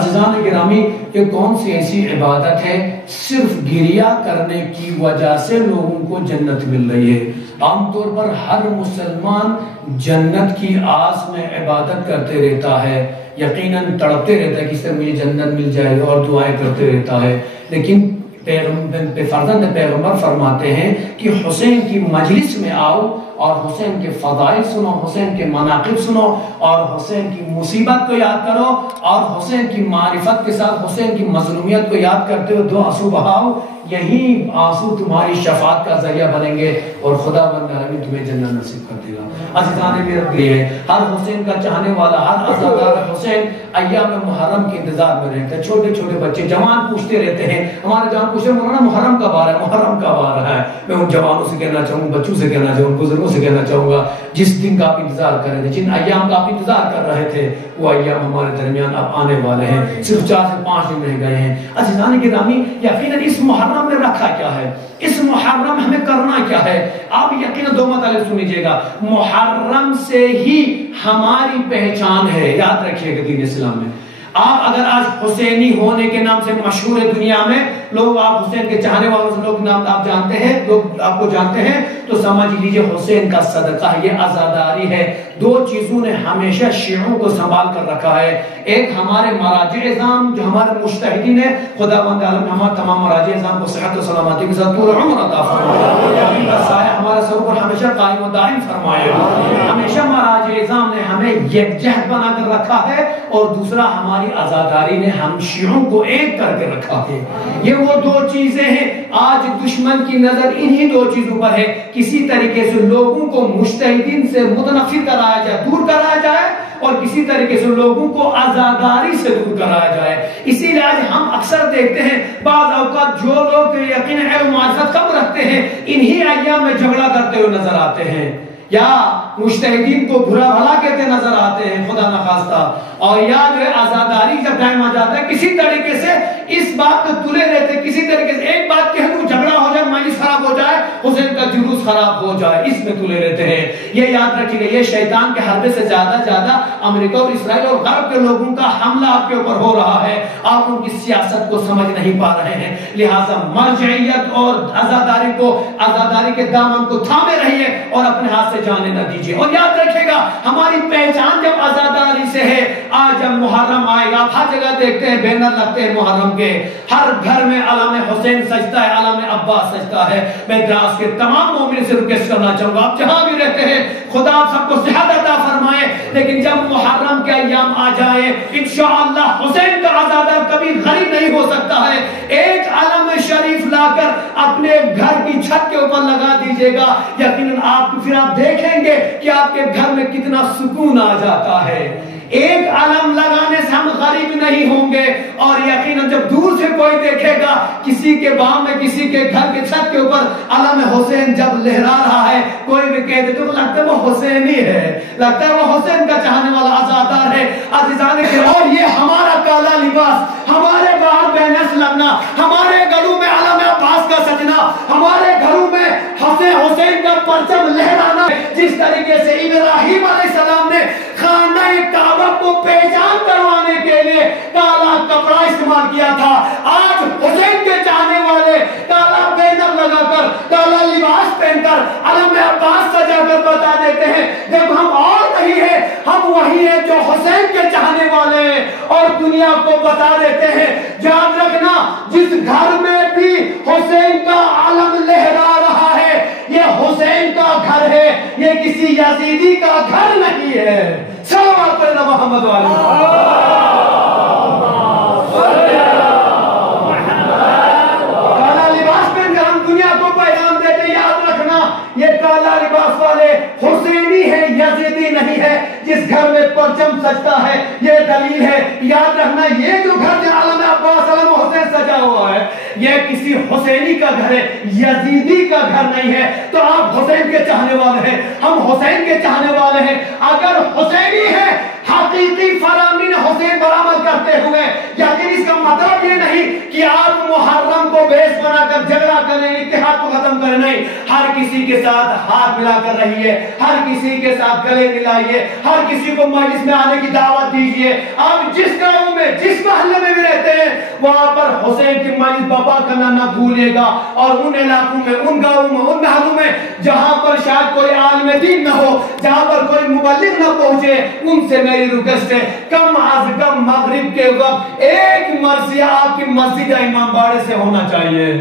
عزیزان گرامی، یہ کون سی ایسی عبادت ہے صرف گریہ کرنے کی وجہ سے لوگوں کو جنت مل رہی ہے؟ عام طور پر ہر مسلمان جنت کی آس میں عبادت کرتے رہتا ہے، یقیناً تڑپتے رہتا ہے کہ اس سے مجھے جنت مل جائے اور دعائیں کرتے رہتا ہے، لیکن فرزند پیغمبر فرماتے ہیں کہ حسین کی مجلس میں آؤ اور حسین کے فضائل سنو، حسین کے مناقب سنو، اور حسین کی مصیبت کو یاد کرو، اور حسین کی معرفت کے ساتھ حسین کی مظلومیت کو یاد کرتے ہو دو آنسو بہاؤ، یہی آنسو تمہاری شفاعت کا ذریعہ بنیں گے اور خدا بند عالمین تمہیں جنت نصیب کر دے گا۔ عزیزان میرے، ہر حسین کا چاہنے والا، ہر عزادار حسین ایام محرم کے انتظار میں رہتا ہے۔ چھوٹے چھوٹے بچے جوان پوچھتے رہتے ہیں، ہمارے جوان پوچھتے ہیں مولانا محرم کب آ رہا ہے، محرم کب آ رہا ہے؟ میں ان جوانوں سے کہنا چاہوں گا، بچوں سے کہنا چاہوں گا، بزرگوں سے کہنا چاہوں گا، جس دن کا آپ انتظار کر رہے تھے، جن ایام کا آپ انتظار کر رہے تھے، وہ ایام ہمارے درمیان اب آنے والے ہیں، صرف 4 سے 5 دن رہ گئے ہیں۔ عزیزان گرامی، یقیناً اس محرم میں رکھا کیا ہے، اس محرم ہمیں کرنا کیا ہے؟ آپ یقیناً 2 مطالب سن لیجیے گا۔ محرم سے ہی ہماری پہچان ہے، یاد رکھیے گا دین اسلام میں۔ آپ اگر آج حسینی ہونے کے نام سے مشہور ہے دنیا میں، لوگ آپ حسین کے چاہنے والوں سے لوگ نام آپ جانتے ہیں، لوگ آپ کو جانتے ہیں، تو سمجھ لیجئے حسین کا صدقہ ہے، یہ عزاداری ہے۔ 2 چیزوں نے ہمیشہ شیعوں کو سنبھال کر رکھا ہے، ایک ہمارے مراجع اعظام جو ہمارے مجتہدین ہیں، خدا بند عالم ہمارے تمام مراجع اعظام کو صحت و سلامتی کے ساتھ پورا عمر عطا فرمائے، ان کا سایہ ہمارے سر پر ہمیشہ قائم و دائم فرمائے۔ ہمیشہ مراجع اعظام نے ہمیں یکجہت بنا کر رکھا ہے، اور دوسرا ہماری عزاداری نے ہم شیعوں کو ایک کر کے رکھا ہے۔ یہ وہ 2 چیزیں ہیں، آج دشمن کی نظر انہی 2 چیزوں پر ہے، کسی طریقے سے لوگوں کو مجتہدین سے متنفر کرایا جائے، دور کرایا جائے، اور کسی طریقے سے لوگوں کو عزاداری سے دور کرایا جائے۔ اسی لیے آج ہم اکثر دیکھتے ہیں بعض اوقات جو لوگ یقین علم معرفت کم رکھتے ہیں، انہی ایام میں جھگڑا کرتے ہوئے نظر آتے ہیں، یا مجتہدین کو برا بھلا کہتے نظر آتے ہیں خدا نخواستہ، اور یا جو ہے عزاداری جب ٹائم آ جاتا ہے کسی طریقے سے اس بات کو تلے رہتے، کسی طریقے سے ایک بات کہہ دوں جھگڑا ہو جائے، مجلس خراب ہو جائے، حسین کا جلوس خراب ہو جائے، اس میں تلے رہتے ہیں۔ یہ یاد رکھیے گا، یہ شیطان کے حربے سے زیادہ امریکہ اور اسرائیل اور غرب کے لوگوں کا حملہ آپ کے اوپر ہو رہا ہے، آپ ان کی سیاست کو سمجھ نہیں پا رہے ہیں، لہٰذا مرجعیت اور عزاداری کے دامن کو تھامے رہیے اور اپنے ہاتھ سے جانے نہ دیجیے۔ اور یاد رکھیے گا، ہماری پہچان جب عزاداری سے ہے، آج جب محرم آئے گا، ہر جگہ دیکھتے ہیں بینر لگتے ہیں محرم کے، ہر گھر میں علم حسین سجتا ہے، علم عباس سجتا ہے۔ میں دراز کے تمام مومن سے ریکویسٹ کرنا چاہوں گا، آپ جہاں بھی رہتے ہیں خدا آپ سب کو صحت عطا فرمائے، لیکن جب محرم کے ایام آ جائے انشاءاللہ حسین کا عزادار کبھی غریب نہیں ہو سکتا ہے، ایک علم شریف لا کر اپنے گھر کی چھت کے اوپر لگا دیجئے گا، یقیناً پھر آپ دیکھیں گے کہ آپ کے گھر میں کتنا سکون آ جاتا ہے۔ ایک علم لگانے سے ہم غریب نہیں ہوں گے، اور یقیناً جب دور سے کوئی دیکھے گا کسی کے بام میں، کسی کے گھر کے چھت کے اوپر علم حسین جب لہرا رہا ہے، کوئی بھی کہہ دے تو لگتا ہے وہ حسینی ہے، لگتا ہے وہ حسین کا چاہنے والا عزادار ہے۔ عزیزان کرام، اور یہ ہمارا کالا لباس، ہمارے باہر بینرز لگنا، ہمارے گھروں میں علم عباس کا سجنا، ہمارے گھروں میں حسین کا پرچم لہرانا، جس طریقے سے ابراہیم علیہ السلام نے خانہ کعبہ کو پہچان کروانے کے لیے کالا کپڑا استعمال کیا تھا، آج حسین کے چاہنے والے کالا بینر لگا کر، کالا لباس پہن کر، علم عباس سجا کر بتا دیتے ہیں جب ہم اور نہیں ہیں، ہم وہی ہیں جو حسین کے چاہنے والے ہیں، اور دنیا کو بتا دیتے ہیں یاد رکھنا جس گھر میں بھی حسین کا علم لہرا رہا ہے یہ حسین کا گھر ہے، یہ کسی یزیدی کا گھر نہیں ہے۔ صلوات علی محمد و علی کالا لباس پہن کر ہم دنیا کو پیغام دیتے ہیں، یاد رکھنا یہ کالا لباس والے حسینی ہے، یزیدی نہیں ہے۔ جس گھر میں پرچم سجتا ہے یہ دلیل ہے، یاد رکھنا یہ جو گھر جو علم عباس علم حسین سجا ہوا ہے یہ کسی حسینی کا گھر ہے، یزیدی کا گھر نہیں ہے۔ تو آپ حسین کے چاہنے والے ہیں، ہم حسین کے چاہنے والے ہیں، اگر حسینی ہے حقیقی فرامین حسین پر عمل کرتے ہوئے، لیکن اس کا مطلب یہ نہیں کہ آپ محرم کو بیس بنا کر جھگڑا کریں، اتحاد کو ختم کریں۔ میں نہیں، ہر کسی کے ساتھ ہاتھ ملا کر رہیے، ہر کسی کے ساتھ گلے ملائیے، ہر کسی کو مجلس میں آنے کی دعوت دیجیے۔ آپ جس گاؤں میں جس محلے میں بھی رہتے ہیں وہاں پر حسین کی مجلس بابا کرنا نہ بھولے گا، اور ان علاقوں میں، ان گاؤں میں، ان محلوں میں جہاں پر شاید کوئی عالم دین نہ ہو، جہاں پر کوئی مبلغ نہ پہنچے، ان سے میری ریکویسٹ ہے کم از کم مغرب کے وقت ایک مرثیہ آپ کی مسجد امام باڑے سے ہونا چاہیے،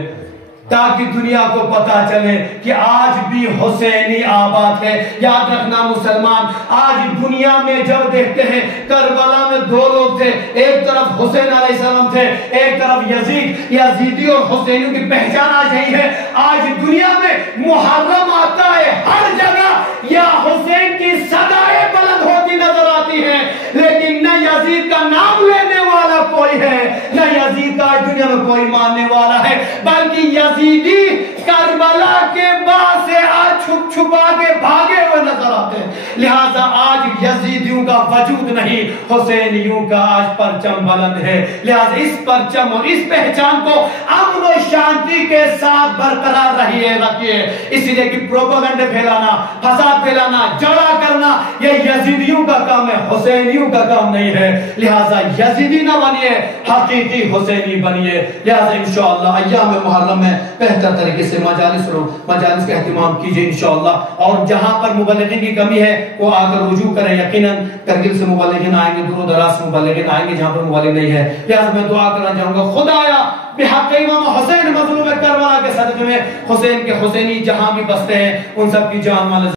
تاکہ دنیا کو پتا چلے کہ آج بھی حسینی آباد ہے۔ یاد رکھنا مسلمان، آج دنیا میں جب دیکھتے ہیں کربلا میں دو لوگ تھے، ایک طرف حسین علیہ السلام تھے، ایک طرف یزید، یزیدی اور حسینیوں کی پہچان آج یہی ہے۔ آج دنیا میں محرم آتا ہے، ہر جگہ یا حسین کی صدائیں بلند ہوتی نظر آتی ہیں، لیکن نہ یزید کا نام لینے والا کوئی ہے، نہ یزید کا دنیا میں کوئی ماننے والا ہے، بلکہ یزیدی کربلا کے بعد سے آج چھپ چھپا کے بھاگے ہوئے نظر آتے ہیں۔ لہذا آج یزیدیوں کا وجود نہیں، حسینیوں کا آج پرچم بلند ہے۔ لہذا اس پرچم اور اس پہچان کو امن و شانتی کے ساتھ برقرار رکھیے، اس لیے کہ پروپیگنڈے پھیلانا، فساد پھیلانا، جھگڑا کرنا یہ یزیدیوں کا کام ہے، حسینیوں کا کام نہیں ہے۔ لہذا یزیدی نہ بنیے، حقیقی حسینی بنیے۔ لہذا انشاءاللہ ایام محرم میں بہتر طریقے سے مجالس کا اہتمام کیجئے انشاءاللہ، اور جہاں پر مبلغین کی کمی ہے وہ آ کر رجوع کریں۔ یقیناً کرگل سے مبلغین آئیں گے، دور و دراز سے مبلغین آئیں گے جہاں پر مبلغ نہیں ہے۔ لہذا میں دعا کرنا چاہوں گا، خدایا بحق امام حسین مظلوم کربلا کے صدقے میں حسین کے حسینی جہاں بھی بستے ہیں ان سب کی جان مال